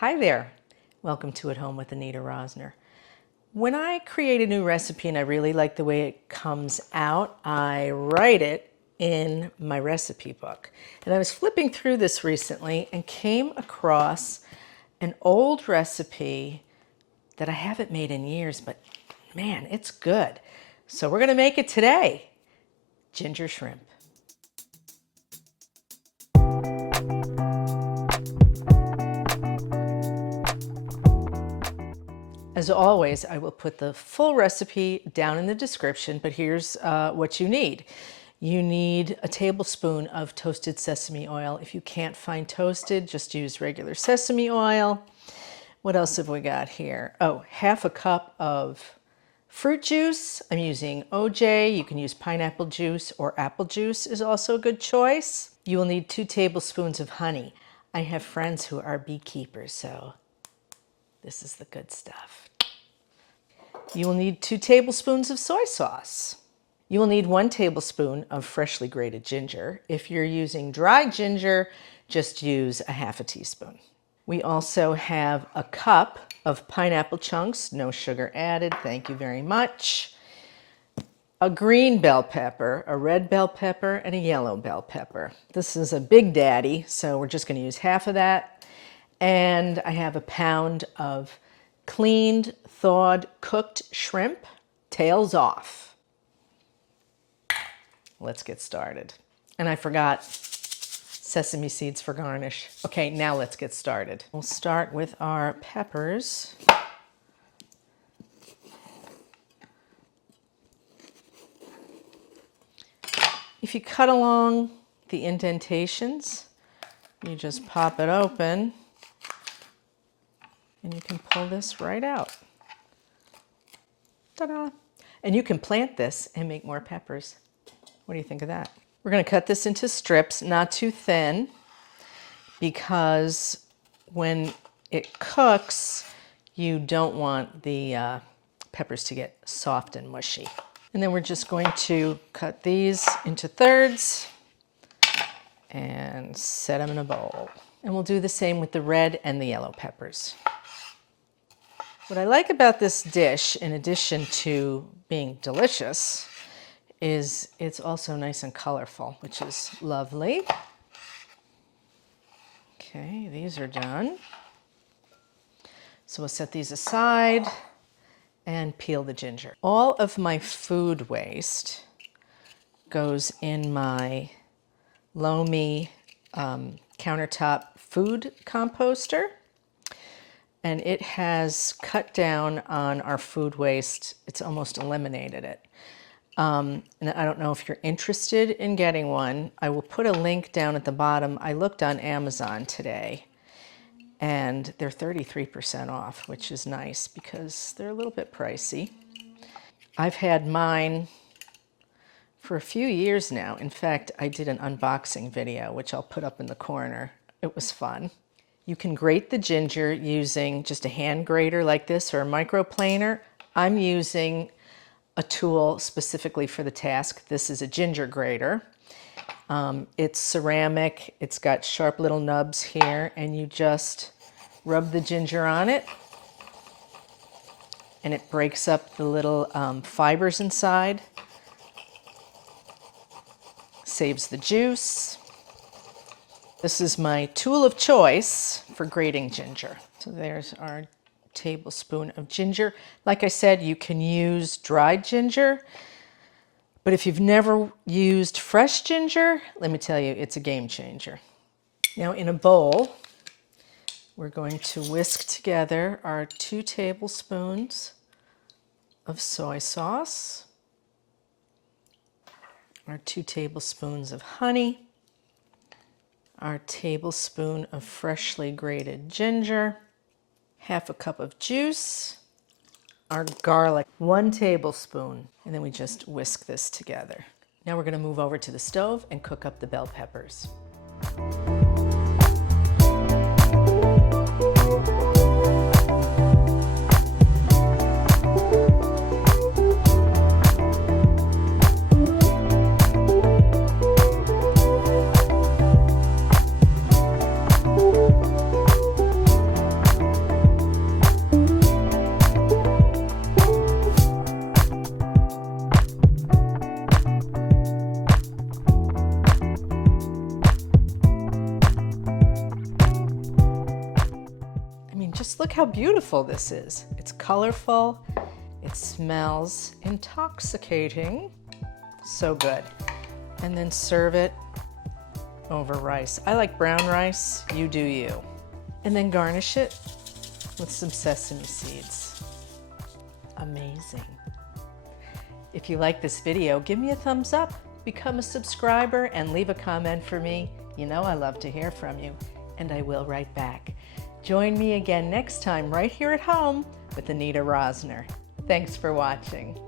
Hi there. Welcome to At Home with Anita Rosner. When I create a new recipe and I really like the way it comes out, I write it in my recipe book. And I was flipping through this recently and came across an old recipe that I haven't made in years, but man, it's good. So we're going to make it today. Ginger shrimp. As always, I will put the full recipe down in the description, but here's what you need. You need a tablespoon of toasted sesame oil. If you can't find toasted, just use regular sesame oil. What else have we got here? Oh, half a cup of fruit juice. I'm using OJ. You can use pineapple juice or apple juice is also a good choice. You will need 2 tablespoons of honey. I have friends who are beekeepers, so this is the good stuff. You will need 2 tablespoons of soy sauce. You will need 1 tablespoon of freshly grated ginger. If you're using dry ginger, just use a half a teaspoon. We also have a cup of pineapple chunks, no sugar added, thank you very much. A green bell pepper, a red bell pepper, and a yellow bell pepper. This is a big daddy, so we're just going to use half of that. And I have a pound of cleaned, thawed, cooked shrimp, tails off. Let's get started. And I forgot sesame seeds for garnish. Okay, now let's get started. We'll start with our peppers. If you cut along the indentations, you just pop it open and you can pull this right out. Ta-da! And you can plant this and make more peppers. What do you think of that? We're going to cut this into strips, not too thin, because when it cooks, you don't want the peppers to get soft and mushy. And then we're just going to cut these into thirds and set them in a bowl. And we'll do the same with the red and the yellow peppers. What I like about this dish, in addition to being delicious, is it's also nice and colorful, which is lovely. Okay, these are done. So we'll set these aside and peel the ginger. All of my food waste goes in my Loamy countertop food composter. And it has cut down on our food waste. It's almost eliminated it. And I don't know if you're interested in getting one. I will put a link down at the bottom. I looked on Amazon today, and they're 33% off, which is nice because they're a little bit pricey. I've had mine for a few years now. In fact, I did an unboxing video, which I'll put up in the corner. It was fun. You can grate the ginger using just a hand grater like this or a microplaner. I'm using a tool specifically for the task. This is a ginger grater. It's ceramic. It's got sharp little nubs here, and you just rub the ginger on it, and it breaks up the little fibers inside, saves the juice. This is my tool of choice for grating ginger. So there's our tablespoon of ginger. Like I said, you can use dried ginger, but if you've never used fresh ginger, let me tell you, it's a game changer. Now in a bowl, we're going to whisk together our 2 tablespoons of soy sauce, our 2 tablespoons of honey, our tablespoon of freshly grated ginger, half a cup of juice, our garlic, 1 tablespoon, and then we just whisk this together. Now we're going to move over to the stove and cook up the bell peppers. just look how beautiful this is. It's colorful. It smells intoxicating. So good. And then serve it over rice. I like brown rice, you do you. And then garnish it with some sesame seeds. Amazing. If you like this video, give me a thumbs up, become a subscriber, and leave a comment for me. You know I love to hear from you, and I will write back. Join me again next time right here at home with Anita Rosner. Thanks for watching.